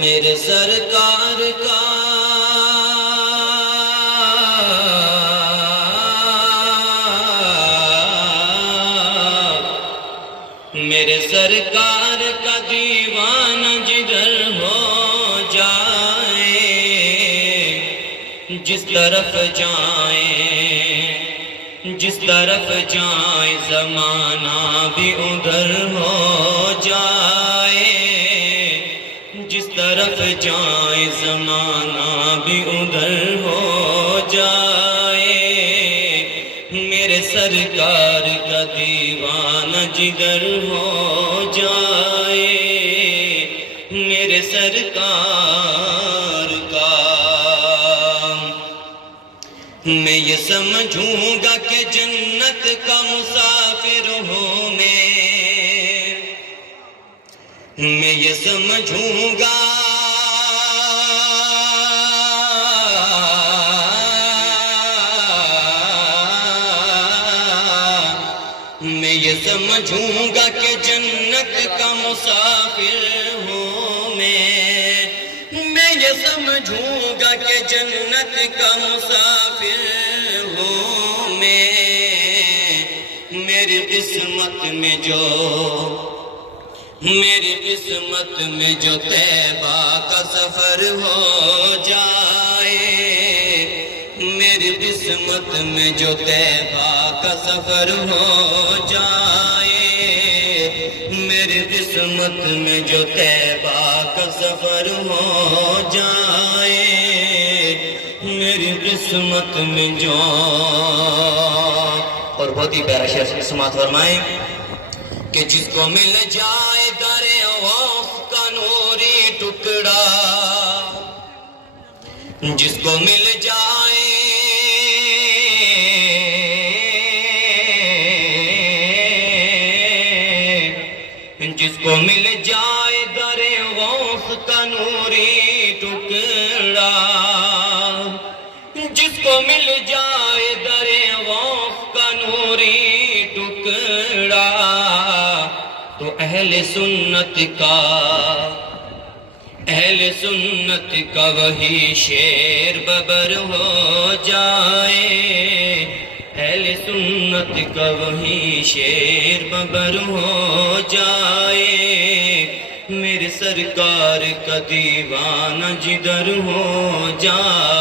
میرے سرکار کا میرے سرکار کا دیوانہ جدھر ہو جائے، جس طرف جائیں زمانہ بھی ادھر ہو جائے، جس طرف جائیں زمانہ بھی ادھر ہو جائے، میرے سرکار کا دیوانہ جدھر ہو جائے، میرے سرکار کا میں یہ سمجھوں گا کہ جنت کا مسافر ہوں میں یہ سمجھوں گا میں یہ سمجھوں گا کہ جنت کا مسافر ہوں میں یہ سمجھوں گا کہ جنت کا مسافر ہوں میری قسمت میں جو طیبہ کا سفر ہو جائے، میری قسمت میں جو طیبہ کا سفر ہو جائے، میری قسمت میں جو طیبہ کا سفر ہو جائے، میری قسمت میں جو اور بہت ہی پیارا شعر سماعت فرمائیں کہ جس کو مل جائے در غوث کا نوری ٹکڑا، جس کو مل جائے در غوث کا نوری ٹکڑا، جس کو مل جائے در غوث کا نوری ٹکڑا، تو اہل سنت کا وہی شیر ببر ہو جائے، اہل سنت کا وہی شیر ببر ہو جائے، میرے سرکار کا دیوانہ جدھر ہو جائے۔